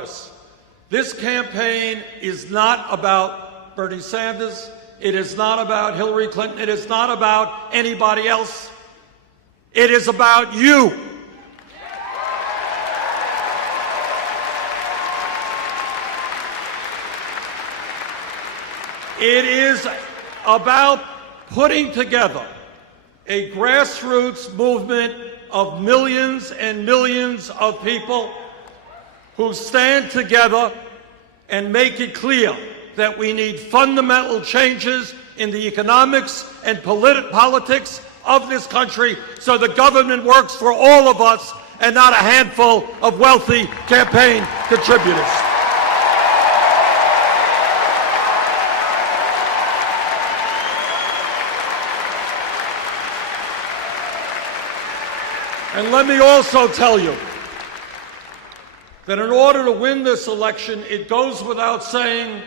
this. This campaign is not about Bernie Sanders. It is not about Hillary Clinton. It is not about anybody else. It is about you. It is about putting together a grassroots movement of millions and millions of people who stand together and make it clear that we need fundamental changes in the economics and politics of this country so the government works for all of us and not a handful of wealthy campaign contributors. And let me also tell you that in order to win this election, it goes without saying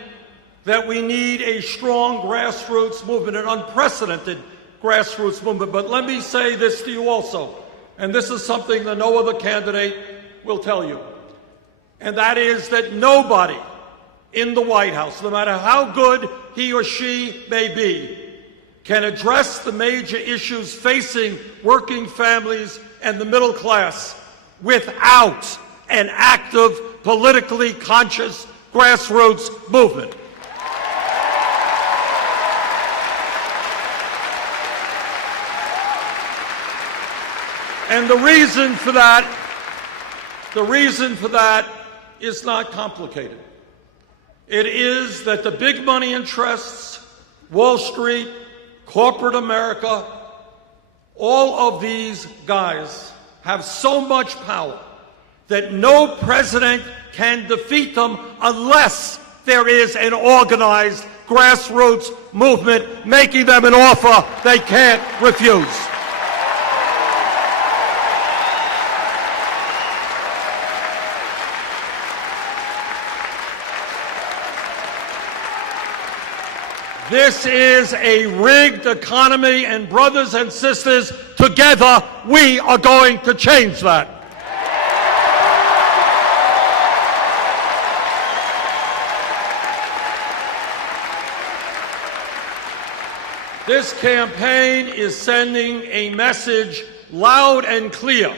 that we need a strong grassroots movement, an unprecedented grassroots movement. But let me say this to you also, and this is something that no other candidate will tell you, and that is that nobody in the White House, no matter how good he or she may be, can address the major issues facing working families and the middle class without an active, politically conscious grassroots movement. And the reason for that is not complicated. It is that the big money interests, Wall Street, corporate America, all of these guys have so much power that no president can defeat them unless there is an organized grassroots movement making them an offer they can't refuse. This is a rigged economy, and brothers and sisters, together we are going to change that. This campaign is sending a message loud and clear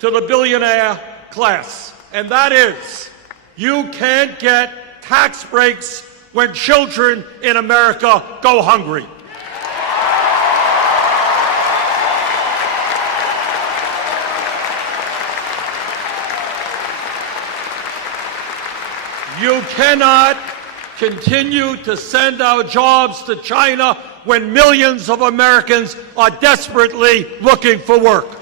to the billionaire class, and that is, you can't get tax breaks when children in America go hungry. You cannot continue to send our jobs to China when millions of Americans are desperately looking for work.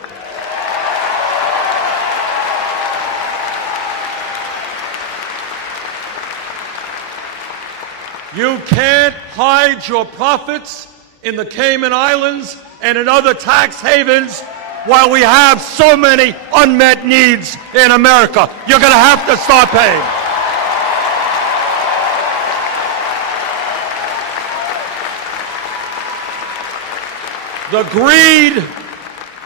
You can't hide your profits in the Cayman Islands and in other tax havens while we have so many unmet needs in America. You're going to have to start paying.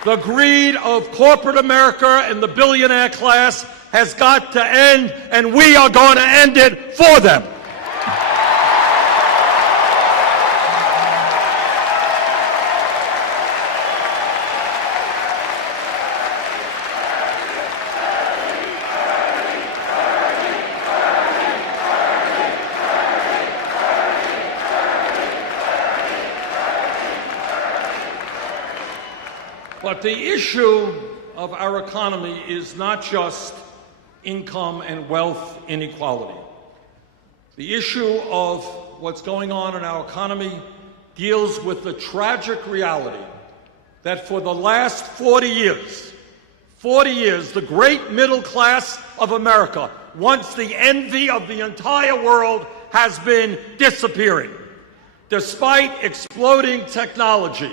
The greed of corporate America and the billionaire class has got to end, and we are going to end it for them. But the issue of our economy is not just income and wealth inequality. The issue of what's going on in our economy deals with the tragic reality that for the last 40 years, the great middle class of America, once the envy of the entire world, has been disappearing, despite exploding technology,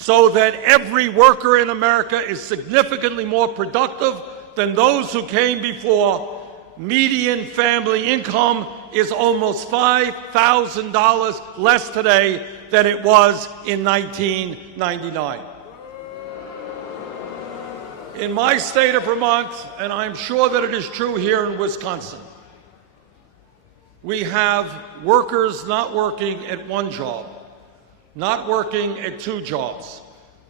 so that every worker in America is significantly more productive than those who came before. Median family income is almost $5,000 less today than it was in 1999. In my state of Vermont, and I'm sure that it is true here in Wisconsin, we have workers not working at one job, not working at two jobs,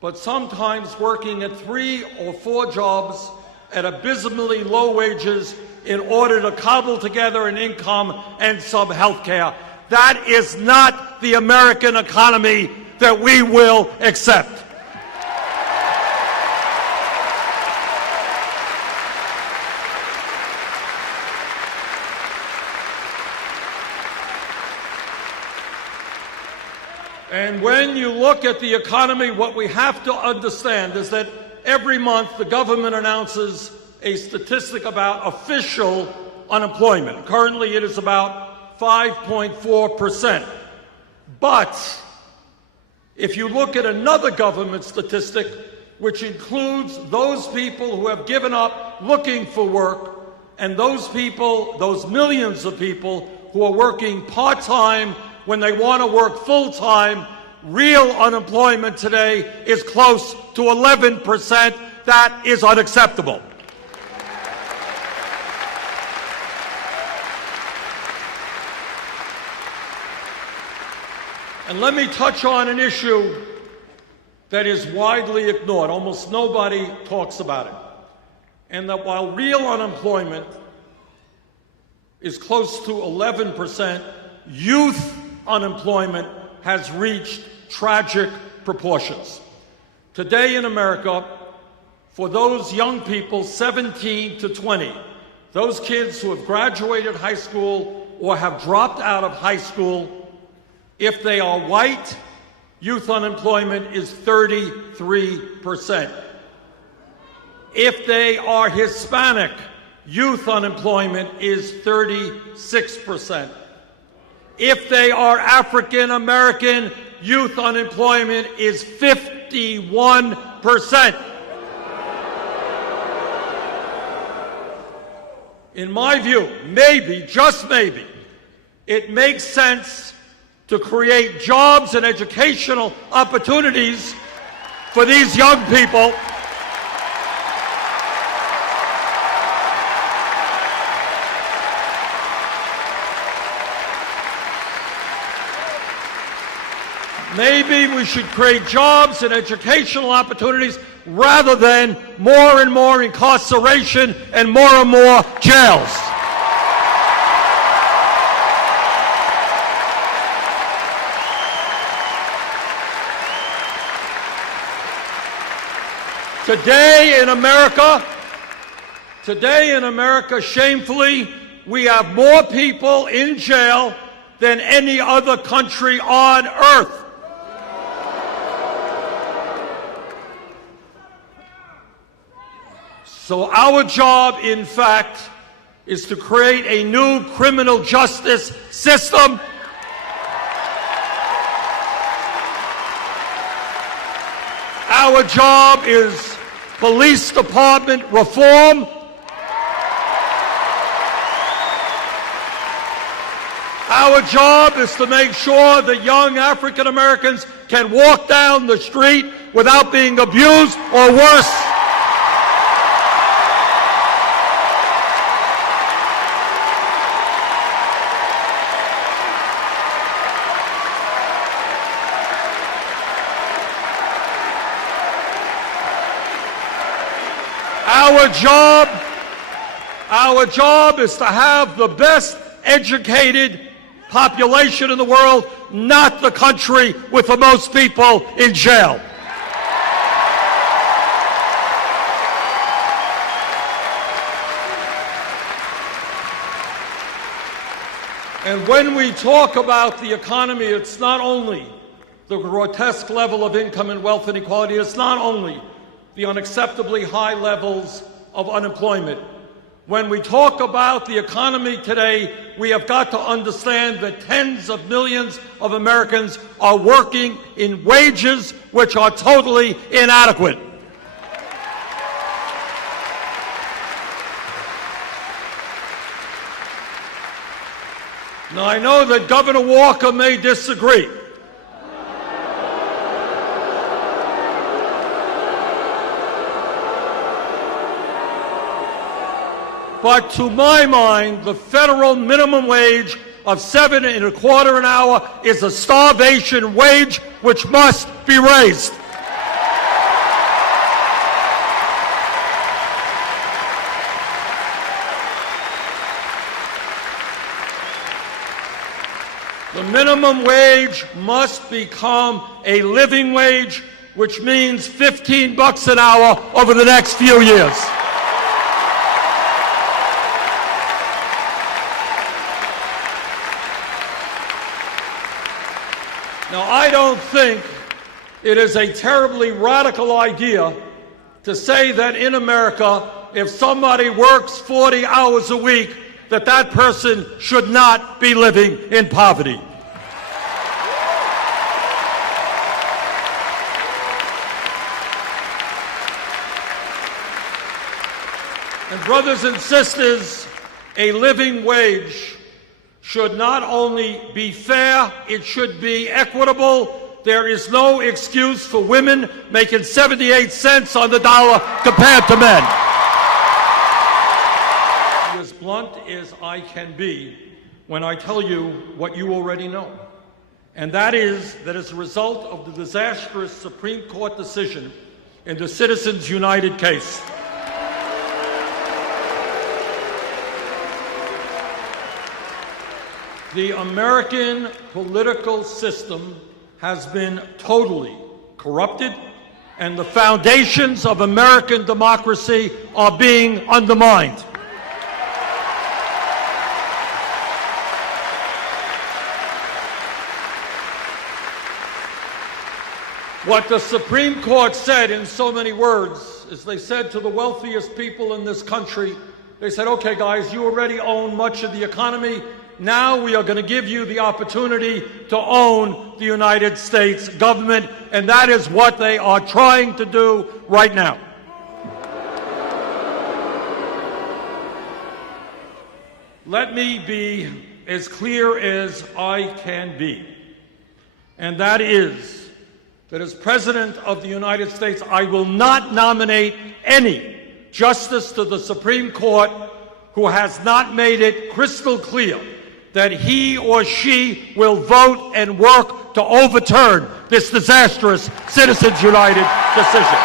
but sometimes working at 3 or 4 jobs at abysmally low wages in order to cobble together an income and some health care. That is not the American economy that we will accept. And when you look at the economy, what we have to understand is that every month the government announces a statistic about official unemployment. Currently it is about 5.4%. But if you look at another government statistic, which includes those people who have given up looking for work, and those people, those millions of people who are working part-time when they want to work full-time, real unemployment today is close to 11%. That is unacceptable. And let me touch on an issue that is widely ignored. Almost nobody talks about it. And that while real unemployment is close to 11%, youth unemployment has reached tragic proportions. Today in America, for those young people 17 to 20, those kids who have graduated high school or have dropped out of high school, if they are white, youth unemployment is 33%. If they are Hispanic, youth unemployment is 36%. If they are African American, youth unemployment is 51%. In my view, maybe, just maybe, it makes sense to create jobs and educational opportunities for these young people. Maybe we should create jobs and educational opportunities rather than more and more incarceration and more jails. Today in America, shamefully, we have more people in jail than any other country on earth. So our job, in fact, is to create a new criminal justice system. Our job is police department reform. Our job is to make sure that young African Americans can walk down the street without being abused or worse. Our job is to have the best educated population in the world, not the country with the most people in jail. And when we talk about the economy, it's not only the grotesque level of income and wealth inequality, it's not only the unacceptably high levels of unemployment. When we talk about the economy today, we have got to understand that tens of millions of Americans are working in wages which are totally inadequate. Now, I know that Governor Walker may disagree. But to my mind, the federal minimum wage of $7.25 an hour is a starvation wage which must be raised. The minimum wage must become a living wage, which means $15 an hour over the next few years. Now, I don't think it is a terribly radical idea to say that in America, if somebody works 40 hours a week, that person should not be living in poverty. And brothers and sisters, a living wage should not only be fair, it should be equitable. There is no excuse for women making 78 cents on the dollar compared to men. As blunt as I can be when I tell you what you already know. And that is that as a result of the disastrous Supreme Court decision in the Citizens United case, the American political system has been totally corrupted, and the foundations of American democracy are being undermined. What the Supreme Court said in so many words is they said to the wealthiest people in this country, they said, okay, guys, you already own much of the economy. Now we are going to give you the opportunity to own the United States government, and that is what they are trying to do right now. Let me be as clear as I can be, and that is that as President of the United States, I will not nominate any justice to the Supreme Court who has not made it crystal clear that he or she will vote and work to overturn this disastrous Citizens United decision.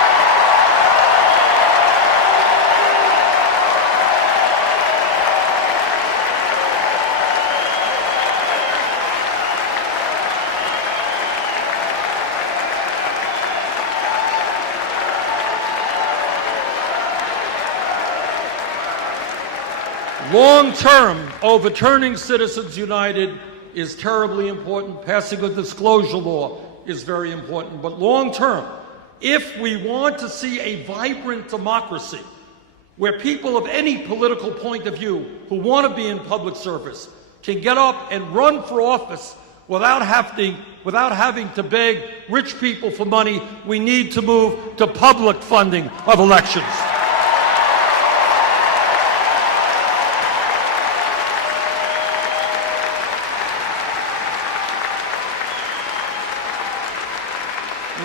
Long-term, overturning Citizens United is terribly important. Passing a disclosure law is very important. But long-term, if we want to see a vibrant democracy where people of any political point of view who want to be in public service can get up and run for office without having to beg rich people for money, we need to move to public funding of elections.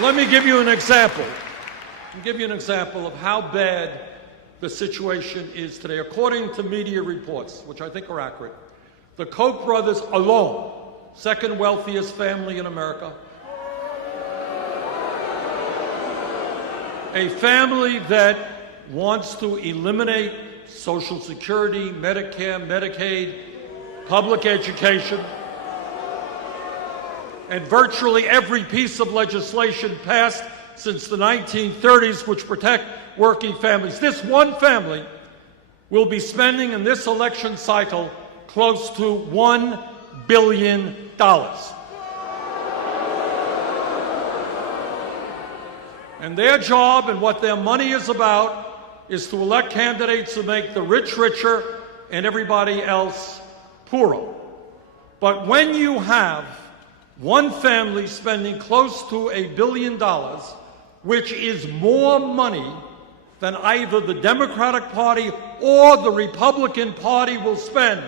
Let me give you an example. I'll give you an example of how bad the situation is today. According to media reports, which I think are accurate, the Koch brothers alone, second wealthiest family in America, a family that wants to eliminate Social Security, Medicare, Medicaid, public education, and virtually every piece of legislation passed since the 1930s which protect working families. This one family will be spending in this election cycle close to $1 billion. And their job and what their money is about is to elect candidates who make the rich richer and everybody else poorer. But when you have one family spending close to $1 billion, which is more money than either the Democratic Party or the Republican Party will spend,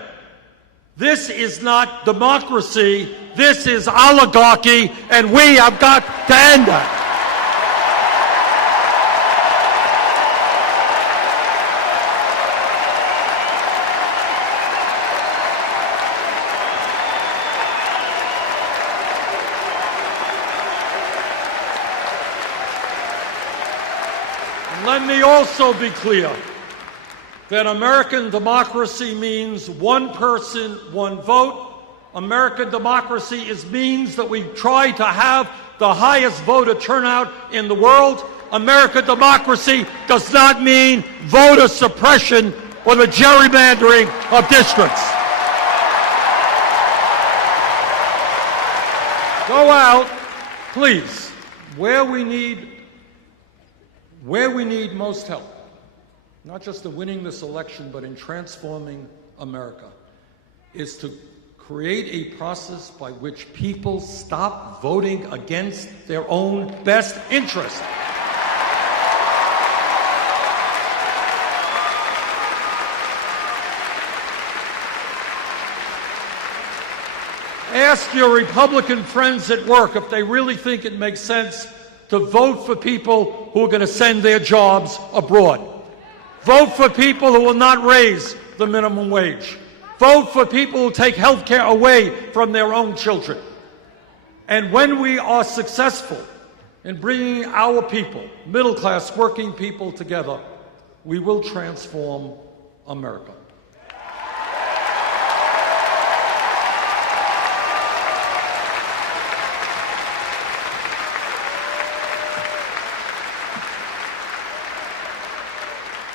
this is not democracy, this is oligarchy, and we have got to end that. Let me also be clear that American democracy means one person, one vote. American democracy means that we try to have the highest voter turnout in the world. American democracy does not mean voter suppression or the gerrymandering of districts. Go out, please, where we need most help, not just in winning this election, but in transforming America, is to create a process by which people stop voting against their own best interest. Ask your Republican friends at work if they really think it makes sense to vote for people who are going to send their jobs abroad. Vote for people who will not raise the minimum wage. Vote for people who take health care away from their own children. And when we are successful in bringing our people, middle-class working people, together, we will transform America.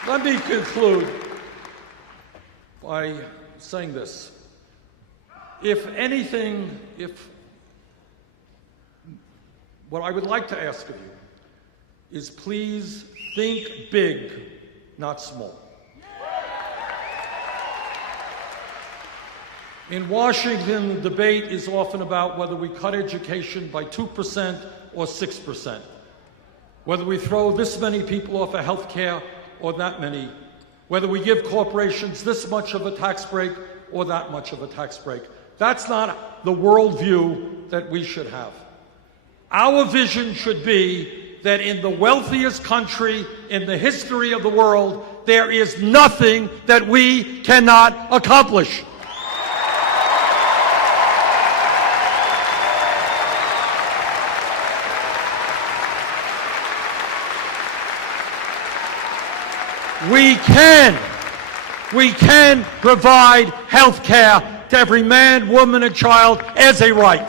Let me conclude by saying this. What I would like to ask of you is please think big, not small. In Washington, the debate is often about whether we cut education by 2% or 6%, whether we throw this many people off of health care or that many, whether we give corporations this much of a tax break or that much of a tax break. That's not the worldview that we should have. Our vision should be that in the wealthiest country in the history of the world, there is nothing that we cannot accomplish. We can provide health care to every man, woman, and child as a right.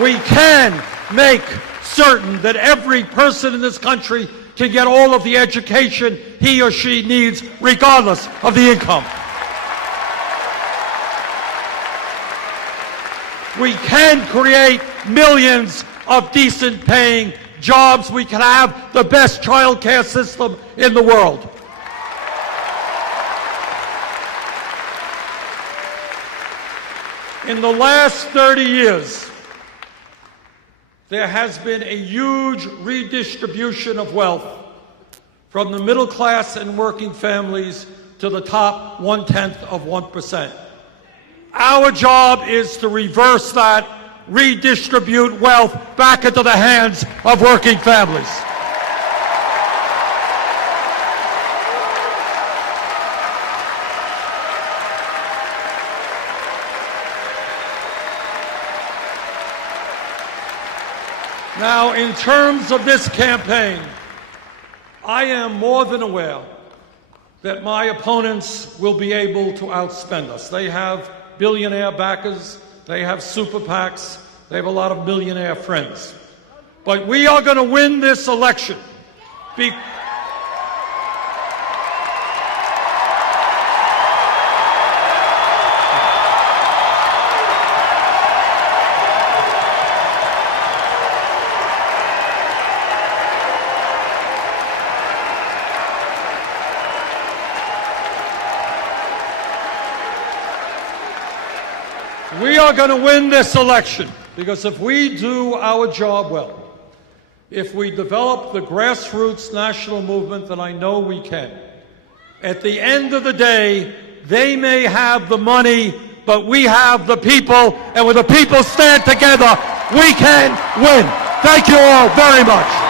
We can make certain that every person in this country can get all of the education he or she needs, regardless of the income. We can create millions of decent-paying jobs. We can have the best child care system in the world. In the last 30 years, there has been a huge redistribution of wealth from the middle class and working families to the top 0.1%. Our job is to reverse that, redistribute wealth back into the hands of working families. Now, in terms of this campaign, I am more than aware that my opponents will be able to outspend us. They have billionaire backers. They have super PACs. They have a lot of millionaire friends. But we are going to win this election. We are going to win this election because if we do our job well, if we develop the grassroots national movement that I know we can, at the end of the day, they may have the money, but we have the people, and when the people stand together, we can win. Thank you all very much.